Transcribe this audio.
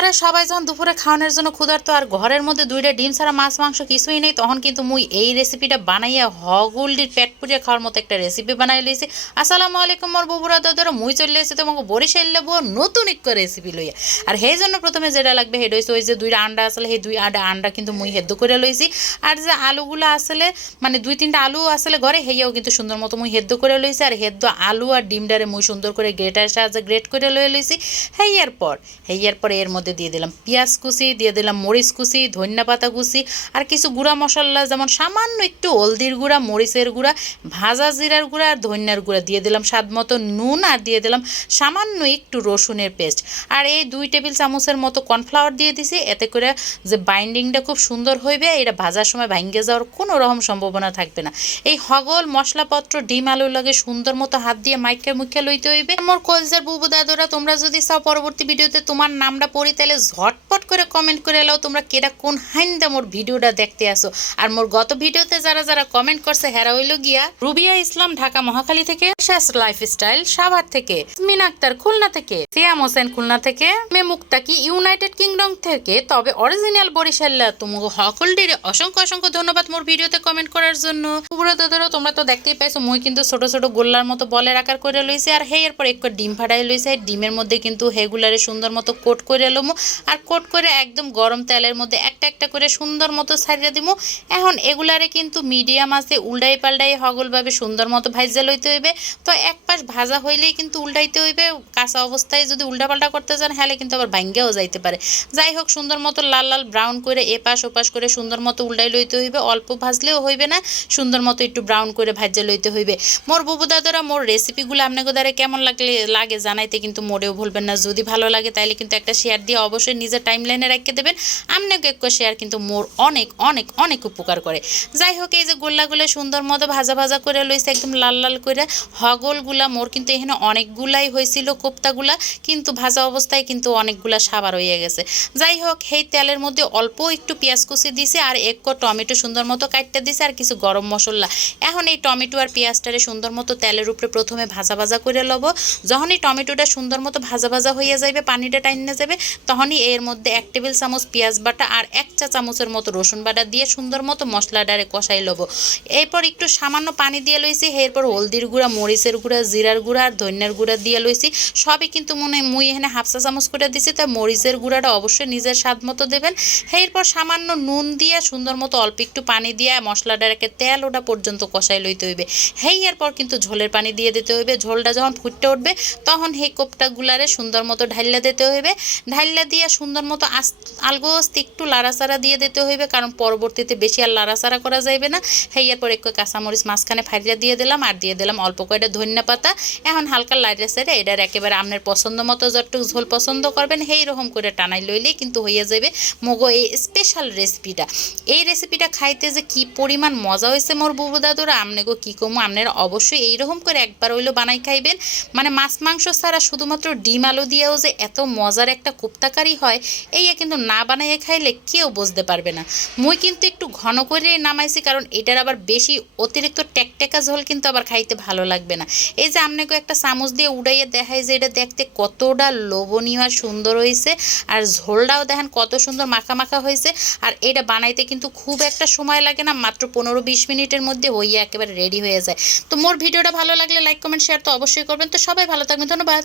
আরে সবাই যখন দুপুরে খাওয়ানোর জন্য ক্ষুধার্ত আর ঘরের মধ্যে দুইটা ডিম ছাড়া মাছ, মাংস কিছুই নেই, তখন কিন্তু মুই এই রেসিপিটা বানাইয়া হগুলডির পেট পুড়িয়ে খাওয়ার মতো একটা রেসিপি বানাই লইছি। আসসালামু আলাইকুম মোর ববুরা দাদারা, মুই চলে এসেছি তোমাকে বরিশাল লেবু নতুন এক রেসিপি লইয়া। আর সেই জন্য প্রথমে যেটা লাগবে সেটা হচ্ছে ওই যে দুইটা আন্ডা আসলে সেই দুই আন্ডা আন্ডা কিন্তু মুই হেদ্দ করে লইছি। আর যে আলুগুলো আসলে মানে দুই তিনটা আলু আসলে ঘরে হেয়াও কিন্তু সুন্দর মতো মুই হেদ্দ করে লইছি। আর হেদ্দ আলু আর ডিমডারে মুই সুন্দর করে গ্রেটার সাহায্যে গ্রেট করে লয়ে লইছি। হেয়ার পর হেয়ার পর এর মধ্যে দিয়ে দিলাম পেঁয়াজ কুচি, দিয়ে দিলাম মরিচ কুচি, ধনিয়া পাতা কুচি আর কিছু গুঁড়া মশলা, যেমন সামান্য একটু হলদির গুঁড়া, মরিচের গুঁড়া, ভাজা জিরার গুঁড়া আর ধনিয়ার গুঁড়া দিয়ে দিলাম স্বাদ মতো নুন আর দিয়ে দিলাম সামান্য একটু রসুনের পেস্ট। আর এই দুই টেবিল চামচের মতো কর্নফ্লাওয়ার দিয়ে দিছি, এতে করে যে বাইন্ডিংটা খুব সুন্দর হইবে, এটা ভাজার সময় ভাঙ্গে যাওয়ার কোনো রকম সম্ভাবনা থাকবে না। এই হগল মশলাপত্র, ডিম আলু লাগে সুন্দর মতো হাত দিয়ে মাইকে মুখে লইতে হইবে। মোর কলজার বুবু দাদুরা, তোমরা যদি চাও পরবর্তী ভিডিওতে তোমার নামটা পড়ি তাহলে ঝটপট করে কমেন্ট করে এলাও তোমরা কেটা কোন হাইন্দা মোর ভিডিওটা দেখতে আসো। আর মোর গত ভিডিওতে যারা যারা কমেন্ট করছে, হেরা হইল গিয়া রুবিয়া ইসলাম ঢাকা মহাখালী থেকে, শেষ লাইফস্টাইল সাভার থেকে, মিন আক্তার খুলনা থেকে, সিয়াম হোসেন খুলনা থেকে, মে মুক্তাকি ইউনাইটেড কিংডম থেকে, তবে অরিজিনাল বরিশাল্লা তোমাকে হকলডিরে অসংখ্য অসংখ্য ধন্যবাদ মোর ভিডিওতে কমেন্ট করার জন্য। পুরো দাদারও তোমরা তো দেখতেই পাইছো, মুই কিন্তু ছোট ছোট গোল্লার মতো বলের আকার করে লইছি, আর হে এরপর একটু ডিম ফাটাই লইছে, ডিমের মধ্যে কিন্তু হেগুলারে সুন্দর মতো কোট করে লমু আর কোট করে একদম গরম তেলের মধ্যে একটা একটা করে সুন্দর মতো ছাড়িয়ে দিমু। এখন এগুলারে কিন্তু মিডিয়াম আছে, উল্টাই পাল্টাই হগলভাবে সুন্দর মতো ভাইজা লইতে হইবে। তো এক পাশ ভাজা হইলেই কিন্তু উল্টাইতে হইবে। কাঁচা অবস্থায় যদি উল্টাপাল্টা করতে চান, হলে কিন্তু আবার ভাঙ্গেও যাইতে পারে। যাই হোক, সুন্দর মতো লাল লাল ব্রাউন করে এপাশ ওপাশ করে সুন্দর মতো উল্টাই লইতে হইবে। অল্প ভাজলেও হইবে না, সুন্দর মতো একটু ব্রাউন করে ভাজা লইতে হইবে। মোর বুবু দাদারা মোর রেসিপিগুলো আপনাকে দ্বারা কেমন লাগলে, লাগে জানাইতে কিন্তু মোড়েও ভুলবেন না। যদি ভালো লাগে তাহলে কিন্তু একটা শেয়ার দিয়ে অবশ্যই নিজের টাইম লাইনে রেখে দেবেন। আপনাকে একটু শেয়ার কিন্তু মোর অনেক অনেক অনেক উপকার করে। যাই হোক, এই যে গোল্লাগুলো সুন্দর মতো ভাজা ভাজা করে লইছে, একদম লাল লাল করে। হগলগুলা মোর কিন্তু এখানে অনেকগুলাই হয়েছিল, কোপ্তাগুলা। কিন্তু ভাজা অবস্থায় কিন্তু অনেকগুলা সাবার হয়ে গেছে। যাই হোক, সেই তেলের মধ্যে অল্প একটু পেঁয়াজ কুচি দিছে আর এক টমেটো সুন্দর মতো কাটতে দিছে আর কিছু গরম মশলা। এখন এই টমেটো আর পেঁয়াজটারে সুন্দর মতো তেলের উপরে প্রথমে ভাজা ভাজা করে লব। যখন এই টমেটোটা সুন্দর মতো ভাজা ভাজা হয়ে যাবে পানিটা টাইনে যাবে তখনই এর মধ্যে এক টেবিল চামচ পেঁয়াজ বাটা আর এক চা চামচের মতো রসুন বাটা দিয়ে সুন্দর মতো মশলাটারে কষাই লব। এরপর একটু সামান্য পানি দিয়ে লইছি, এরপর হলদির গুঁড়া, মরিচের গুঁড়া, জিরার গুঁড়া আর ধনিয়ার গুঁড়া দিয়ে লইছি। সবই কিন্তু মনে মুই এখানে হাফ চা চামচ করে দিছি, তাই মরিচের গুঁড়াটা অবশ্যই নিজের স্বাদ মতো দেবেন। এরপর সামান্য নুন দিয়ে সুন্দর মতো অল্প একটু পানি দিয়ে মশলাটাকে তেল ওটা পর্যন্ত কষাই লইতে হইবে। হেই, এরপর কিন্তু ঝোলের পানি দিয়ে দিতে হইবে। ঝোলটা যখন ফুটতে উঠবে, তখন সেই কোপটাগুলারে সুন্দর মতো ঢাইলা দিতে হইবে। ঢাইলা দিয়ে সুন্দর মতো আলগোস্ত একটু লাড়াচাড়া দিয়ে দিতে হইবে, কারণ পরবর্তীতে বেশি আর লাড়াচাড়া করা যাইবে না। হেই, এরপর একটু কাঁচামরিচ মাঝখানে ফাইরিয়া দিয়ে দিলাম, আর দিয়ে দিলাম অল্প কয়টা ধনিয়া পাতা। এখন হালকা সাইডে এটার একেবারে আপনার পছন্দ মতো যতটুকু ঝোল পছন্দ করবেন সেই রকম করে টানাই লইলেই কিন্তু হয়ে যাবে মগো, এই স্পেশাল রেসিপিটা এই রেসিপিটা খাইতে যে কি পরিমাণ মজা হয়েছে মোর বুবু দাদুরা আমনেগো কী কমো, আপনারা অবশ্যই এইরকম করে একবার হইল বানাই খাইবেন। মানে মাছ মাংস ছাড়া শুধুমাত্র ডিম আলু দিয়েও যে এত মজার একটা কুপ্তাকারি হয় এই কিন্তু না বানাইয়ে খাইলে কেউ বুঝতে পারবে না। মুই কিন্তু একটু ঘন করে নামাইছি, কারণ এটার আবার বেশি অতিরিক্ত টেকটেকা ঝোল কিন্তু আবার খাইতে ভালো লাগবে না। এই যে আপনাকে একটা চামচ দিয়ে উড়াইয়ে দেখায় যে এটা দেখতে কতটা লোভনীয় আর সুন্দর হয়েছে আর ঝোলটাও দেখেন কত সুন্দর মাখা মাখা হয়েছে আর এটা বানাইতে কিন্তু খুব একটা সময় লাগে না, মাত্র পনেরো বিশ মিনিটের মধ্যে হইয়া একেবারে রেডি হয়ে যায়। তো মোর ভিডিওটা ভালো লাগলে লাইক, কমেন্ট, শেয়ার তো অবশ্যই করবেন। তো সবাই ভালো থাকবেন, ধন্যবাদ।